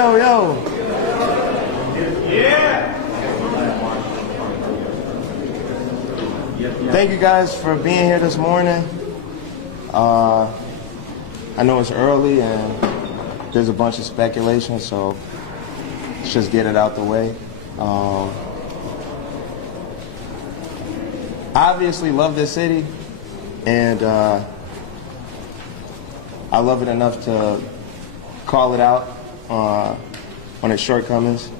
Yo. Yeah. Thank you guys for being here this morning. I know it's early and there's a bunch of speculation, so let's just get it out the way. Obviously love this city, and I love it enough to call it out on its shortcomings,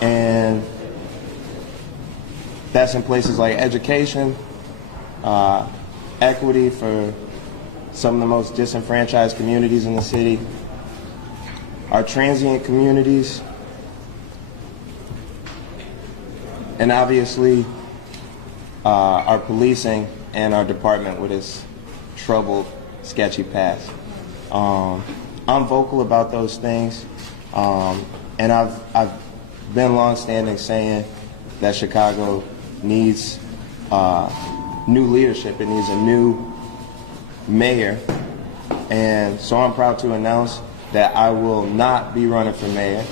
and that's in places like education, equity for some of the most disenfranchised communities in the city, our transient communities, and obviously our policing and our department with its troubled, sketchy past. I'm vocal about those things, and I've been long-standing saying that Chicago needs new leadership. It needs a new mayor, and so I'm proud to announce that I will not be running for mayor.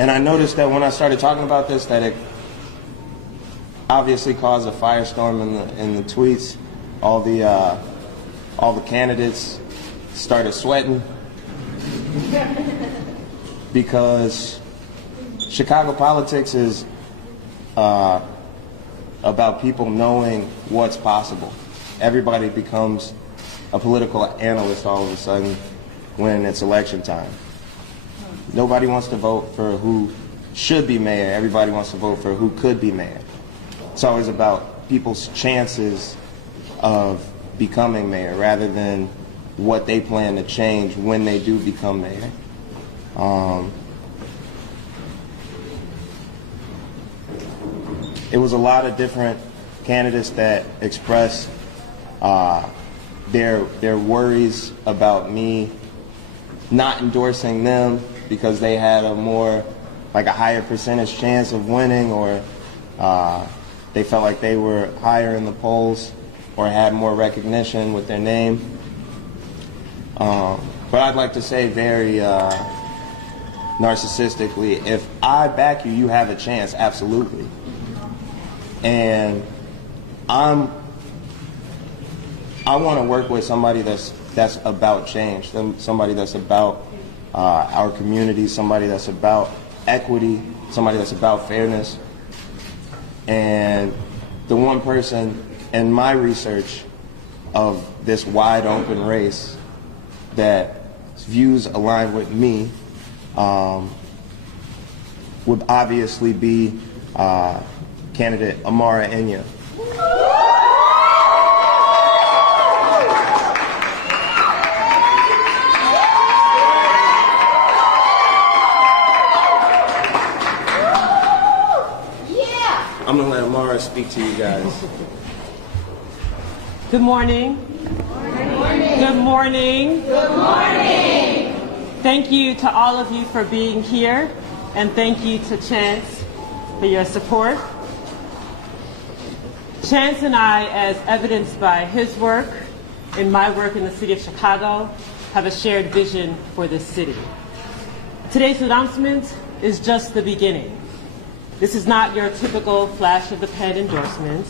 And I noticed that when I started talking about this, that it obviously caused a firestorm in the tweets. All the candidates started sweating because Chicago politics is about people knowing what's possible. Everybody becomes a political analyst all of a sudden when it's election time. Nobody wants to vote for who should be mayor. Everybody wants to vote for who could be mayor. It's always about people's chances of becoming mayor rather than what they plan to change when they do become mayor. It was a lot of different candidates that expressed their worries about me not endorsing them because they had a higher percentage chance of winning, or they felt like they were higher in the polls or had more recognition with their name. But I'd like to say very narcissistically, if I back you, you have a chance, absolutely. And I want to work with somebody that's about change, somebody that's about our community, somebody that's about equity, somebody that's about fairness. And the one person in my research of this wide open race that views align with me would obviously be candidate Amara Enyia. I'm going to let Amara speak to you guys. Good morning. Good morning. Good morning. Good morning. Thank you to all of you for being here, and thank you to Chance for your support. Chance and I, as evidenced by his work and my work in the city of Chicago, have a shared vision for this city. Today's announcement is just the beginning. This is not your typical flash of the pen endorsement.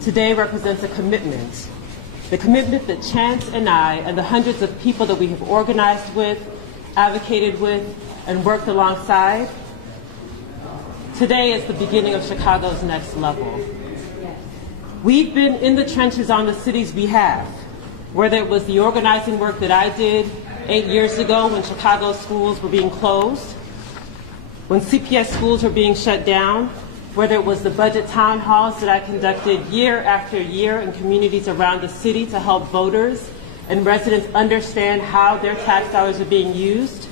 Today represents a commitment. The commitment that Chance and I and the hundreds of people that we have organized with, advocated with, and worked alongside. Today is the beginning of Chicago's next level. We've been in the trenches on the city's behalf, whether it was the organizing work that I did 8 years ago when Chicago schools were being closed, when CPS schools were being shut down, whether it was the budget town halls that I conducted year after year in communities around the city to help voters and residents understand how their tax dollars are being used,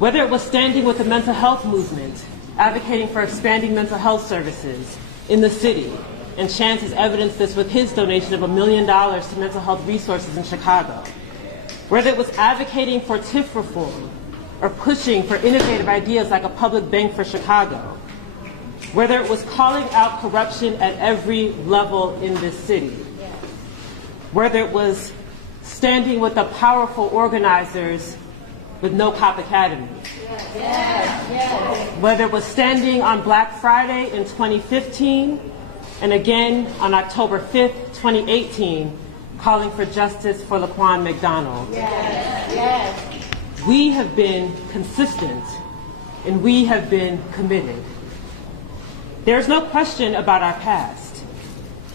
whether it was standing with the mental health movement, advocating for expanding mental health services in the city, and Chance has evidenced this with his donation of $1 million to mental health resources in Chicago, whether it was advocating for TIF reform, or pushing for innovative ideas like a public bank for Chicago, whether it was calling out corruption at every level in this city, whether it was standing with the powerful organizers with No Cop Academy. Whether it was standing on Black Friday in 2015 and again on October 5th, 2018, calling for justice for Laquan McDonald. We have been consistent and we have been committed. There's no question about our past,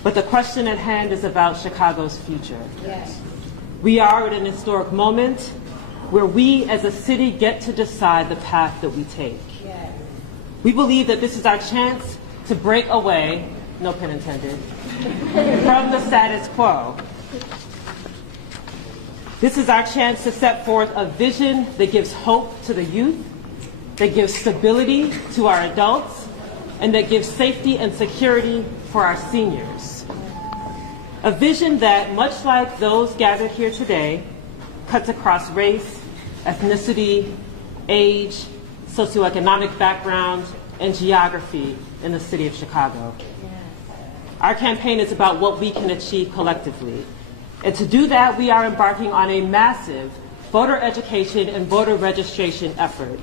but the question at hand is about Chicago's future. We are at an historic moment where we as a city get to decide the path that we take. We believe that this is our chance to break away, no pun intended, from the status quo. This is our chance to set forth a vision that gives hope to the youth, that gives stability to our adults, and that gives safety and security for our seniors. A vision that, much like those gathered here today, cuts across race, ethnicity, age, socioeconomic background, and geography in the city of Chicago. Our campaign is about what we can achieve collectively. And to do that, we are embarking on a massive voter education and voter registration effort.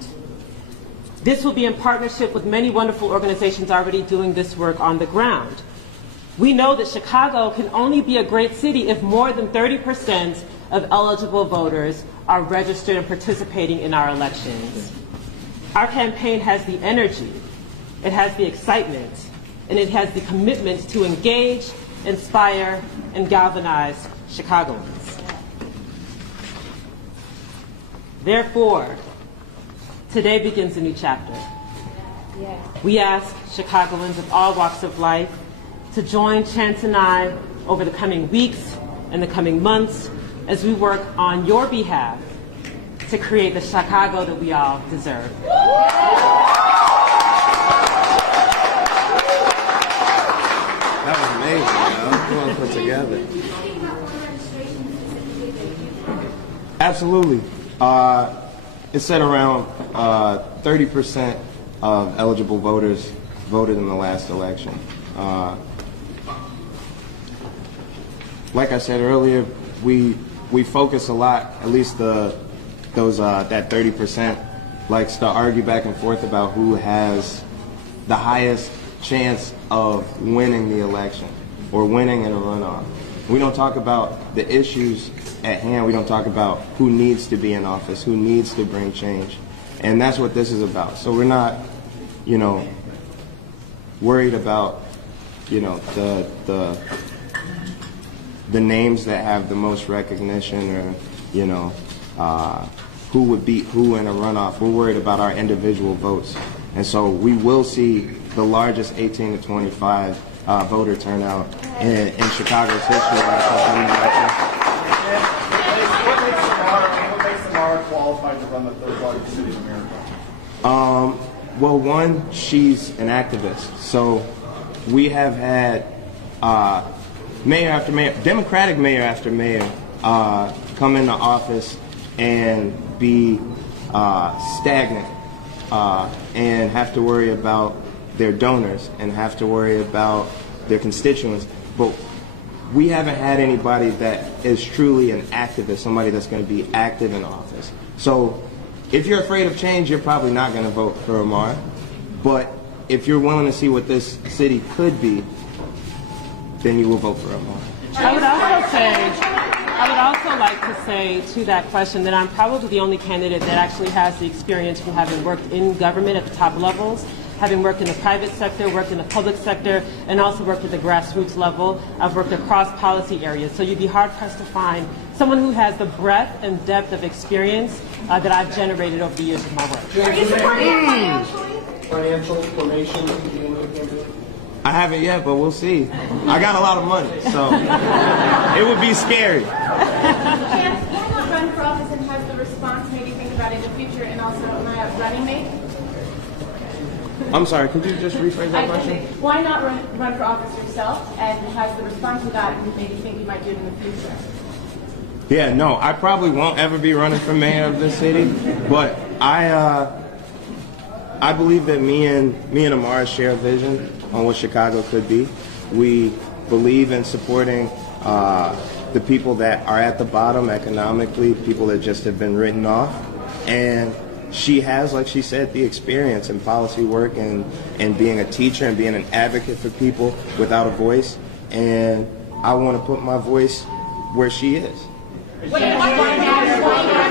This will be in partnership with many wonderful organizations already doing this work on the ground. We know that Chicago can only be a great city if more than 30% of eligible voters are registered and participating in our elections. Our campaign has the energy, it has the excitement, and it has the commitment to engage, inspire, and galvanize Chicagoans. Therefore, today begins a new chapter. We ask Chicagoans of all walks of life to join Chance and I over the coming weeks and the coming months as we work on your behalf to create the Chicago that we all deserve. That was amazing, well put together. Absolutely. It said around 30% of eligible voters voted in the last election. Like I said earlier, we focus a lot, at least that 30% likes to argue back and forth about who has the highest chance of winning the election or winning in a runoff. We don't talk about the issues at hand. We don't talk about who needs to be in office, who needs to bring change. And that's what this is about. So we're not, worried about, the names that have the most recognition or, who would beat who in a runoff. We're worried about our individual votes. And so we will see the largest 18 to 25 voter turnout in Chicago's history. What makes Amara qualified to run the third largest city in America? Well, one, she's an activist. So we have had mayor after mayor, Democratic mayor after mayor, come into office and be stagnant and have to worry about their donors and have to worry about their constituents. But we haven't had anybody that is truly an activist, somebody that's going to be active in office. So if you're afraid of change, you're probably not going to vote for Amara. But if you're willing to see what this city could be, then you will vote for Amara. I would also like to say to that question that I'm probably the only candidate that actually has the experience from having worked in government at the top levels, having worked in the private sector, worked in the public sector, and also worked at the grassroots level. I've worked across policy areas. So you'd be hard-pressed to find someone who has the breadth and depth of experience that I've generated over the years of my work. Are you supporting financial formation of the candidate? I haven't yet, but we'll see. I got a lot of money, so it would be scary. Chance, why not run for office and have the response maybe think about it in the future and also my running mate? I'm sorry, could you just rephrase that question? Why not run for office yourself and has the response to that and maybe think you might do it in the future? Yeah, no, I probably won't ever be running for mayor of this city, but I believe that me and Amara share a vision on what Chicago could be. We believe in supporting the people that are at the bottom economically, people that just have been written off. And she has, like she said, the experience in policy work and being a teacher and being an advocate for people without a voice. And I want to put my voice where she is. Why not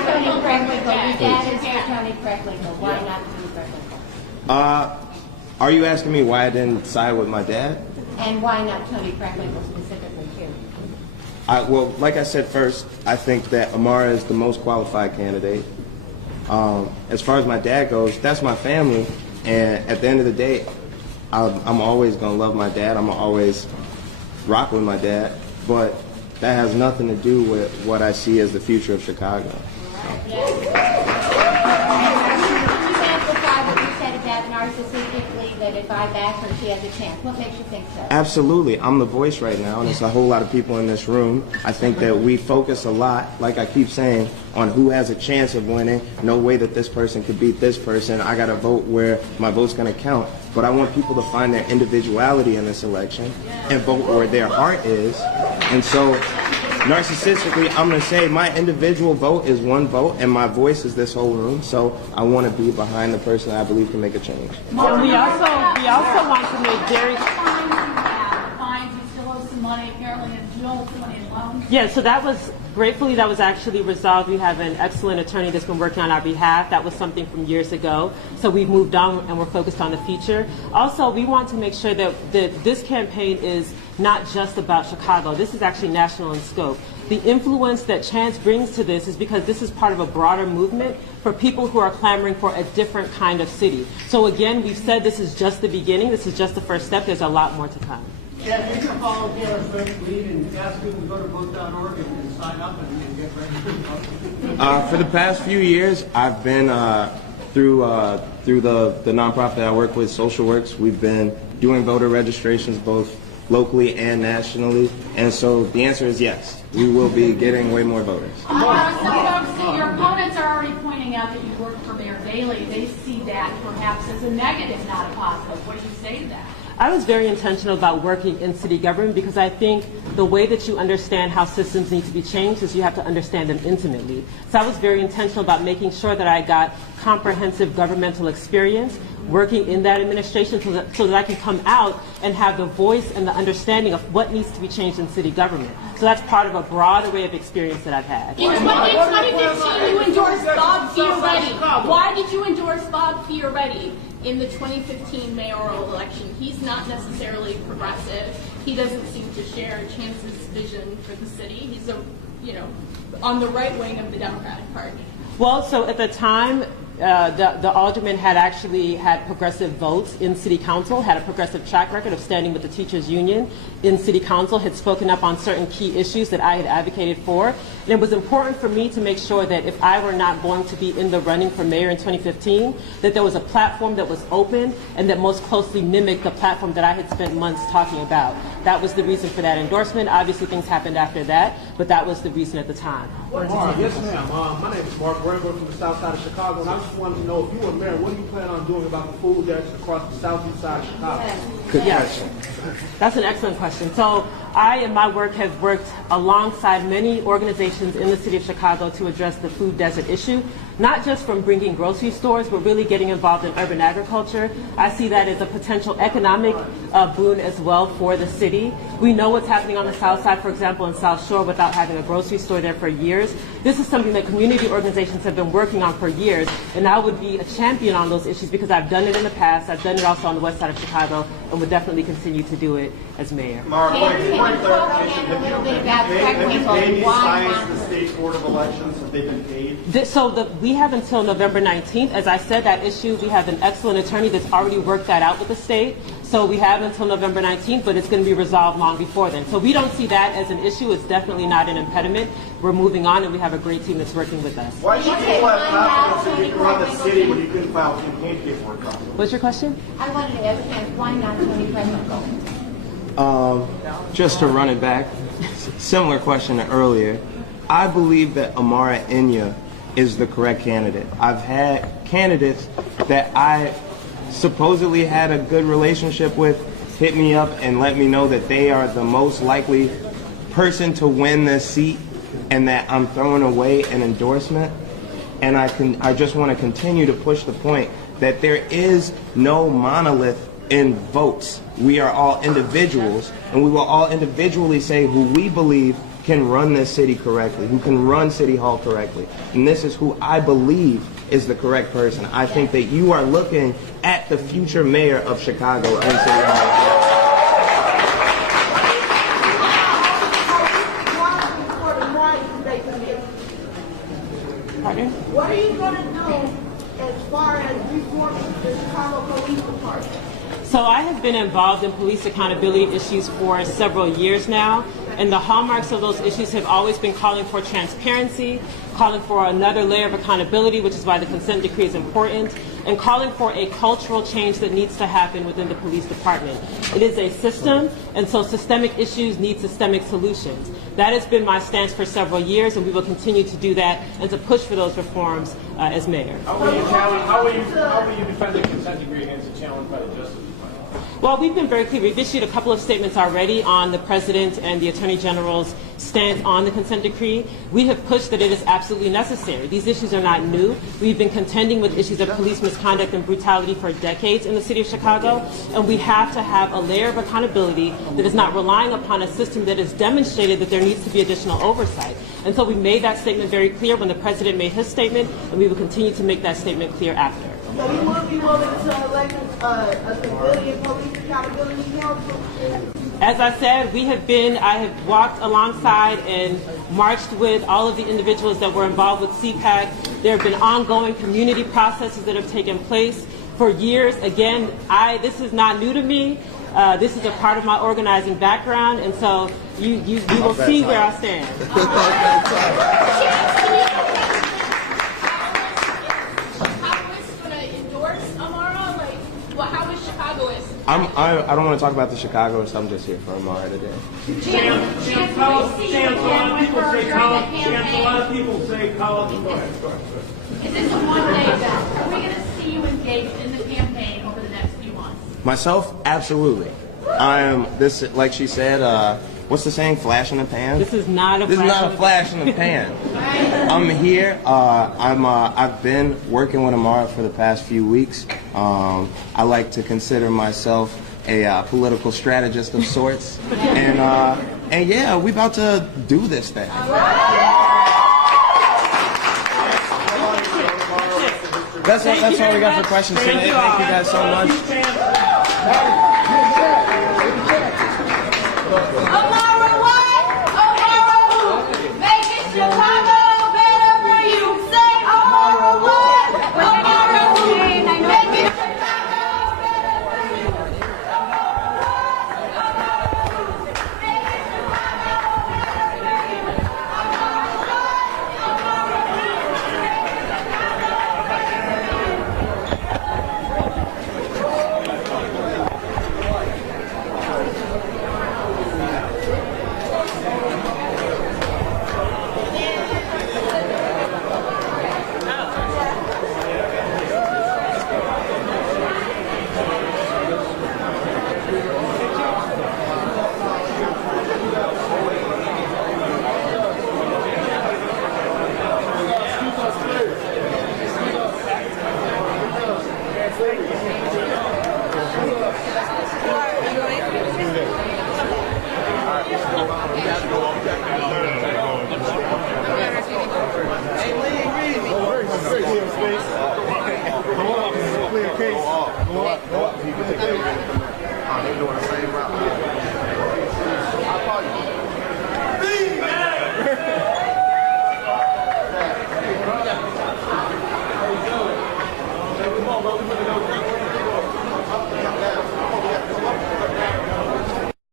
Tony Preckwinkle? Your dad is for Tony Preckwinkle. Why not Tony Preckwinkle? Are you asking me why I didn't side with my dad? And why not Tony Preckwinkle specifically too? Well, like I said first, I think that Amara is the most qualified candidate. As far as my dad goes, that's my family, and at the end of the day, I'm always going to love my dad. I'm going to always rock with my dad, but that has nothing to do with what I see as the future of Chicago. Narcissistically, that if I back her, she has a chance. What makes you think so? Absolutely. I'm the voice right now, and there's a whole lot of people in this room. I think that we focus a lot, like I keep saying, on who has a chance of winning. No way that this person could beat this person. I got to vote where my vote's going to count. But I want people to find their individuality in this election and vote where their heart is. And so, narcissistically, I'm going to say my individual vote is one vote, and my voice is this whole room. So I want to be behind the person I believe can make a change. And we also want to make very fines. You still owe some money. Apparently, you owe some money in loans. Yeah, so that was, gratefully, that was actually resolved. We have an excellent attorney that's been working on our behalf. That was something from years ago. So we've moved on and we're focused on the future. Also, we want to make sure that this campaign is not just about Chicago. This is actually national in scope. The influence that Chance brings to this is because this is part of a broader movement for people who are clamoring for a different kind of city. So again, we've said this is just the beginning. This is just the first step. There's a lot more to come. Yeah, you can follow Taylor Swift's lead and ask people to go to vote.org and sign up and get registered. For the past few years, I've been through the nonprofit that I work with, Social Works. We've been doing voter registrations both locally and nationally, and so the answer is yes. We will be getting way more voters. Some folks, your opponents are already pointing out that you work for Mayor Daley. They see that perhaps as a negative, not a positive. What do you say to that? I was very intentional about working in city government because I think the way that you understand how systems need to be changed is you have to understand them intimately. So I was very intentional about making sure that I got comprehensive governmental experience working in that administration so that I can come out and have the voice and the understanding of what needs to be changed in city government. So that's part of a broad array of experience that I've had. In 2015, you endorsed Bob Fioretti. Why did you endorse Bob Fioretti in the 2015 mayoral election? He's not necessarily progressive. He doesn't seem to share Chance's vision for the city. He's on the right wing of the Democratic Party. Well, so at the time, the alderman had actually had progressive votes in city council, had a progressive track record of standing with the teachers union in city council, had spoken up on certain key issues that I had advocated for. And it was important for me to make sure that if I were not going to be in the running for mayor in 2015, that there was a platform that was open and that most closely mimicked the platform that I had spent months talking about. That was the reason for that endorsement. Obviously things happened after that, but that was the reason at the time. Yes, ma'am. My name is Mark Bramble from the south side of Chicago, and I just wanted to know, if you were mayor, what do you plan on doing about the food that's across the southeast side of Chicago? Good question. That's an excellent question. So I, in my work, have worked alongside many organizations in the city of Chicago to address the food desert issue, not just from bringing grocery stores, but really getting involved in urban agriculture. I see that as a potential economic boon as well for the city. We know what's happening on the south side, for example, in South Shore, without having a grocery store there for years. This is something that community organizations have been working on for years, and I would be a champion on those issues because I've done it in the past. I've done it also on the west side of Chicago, and would definitely continue to do it as mayor. Mark, Can you talk again a little bit about Preckwinkle? Why not? The state board of elections, have they been paid? We have until November 19th. As I said, that issue, we have an excellent attorney that's already worked that out with the state. So we have until November 19th, but it's going to be resolved long before then. So we don't see that as an issue. It's definitely not an impediment. We're moving on, and we have a great team that's working with us. Why should you have confidence that you can run the city when you couldn't file campaign paperwork? What's your question? I wanted to ask, why not Tony Preckwinkle? Just to run it back, similar question to earlier. I believe that Amara Enyia is the correct candidate. I've had candidates that I supposedly had a good relationship with hit me up and let me know that they are the most likely person to win this seat and that I'm throwing away an endorsement. And I just want to continue to push the point that there is no monolith in votes. We are all individuals, and we will all individually say who we believe can run this city correctly, who can run City Hall correctly. And this is who I believe is the correct person. I think that you are looking at the future mayor of Chicago and City Hall. What are you going to do as far as reforming the Chicago Police Department? So I have been involved in police accountability issues for several years now, and the hallmarks of those issues have always been calling for transparency, calling for another layer of accountability, which is why the consent decree is important, and calling for a cultural change that needs to happen within the police department. It is a system, and so systemic issues need systemic solutions. That has been my stance for several years, and we will continue to do that and to push for those reforms as mayor. How will you defend the consent decree against a challenge by the Justice Department? Well, we've been very clear. We've issued a couple of statements already on the President and the Attorney General's stance on the consent decree. We have pushed that it is absolutely necessary. These issues are not new. We've been contending with issues of police misconduct and brutality for decades in the city of Chicago, and we have to have a layer of accountability that is not relying upon a system that has demonstrated that there needs to be additional oversight. And so we made that statement very clear when the President made his statement, and we will continue to make that statement clear after. So you would be willing to elect a civilian police accountability council? As I said, I have walked alongside and marched with all of the individuals that were involved with CPAC. There have been ongoing community processes that have taken place for years. Again, this is not new to me. This is a part of my organizing background, and so you will see where I stand. I don't want to talk about the Chicagoists. I'm just here for Amara today. A lot of people say college. Go ahead. Is this a one-day event? Are we going to see you engaged in the campaign over the next few months? Myself, absolutely. Like she said, what's the saying? Flash in the pan? This is not a flash in the pan. I'm here. I've been working with Amara for the past few weeks. I like to consider myself a political strategist of sorts. And yeah, we about to do this thing. That's all we got for questions today. Thank you guys so much.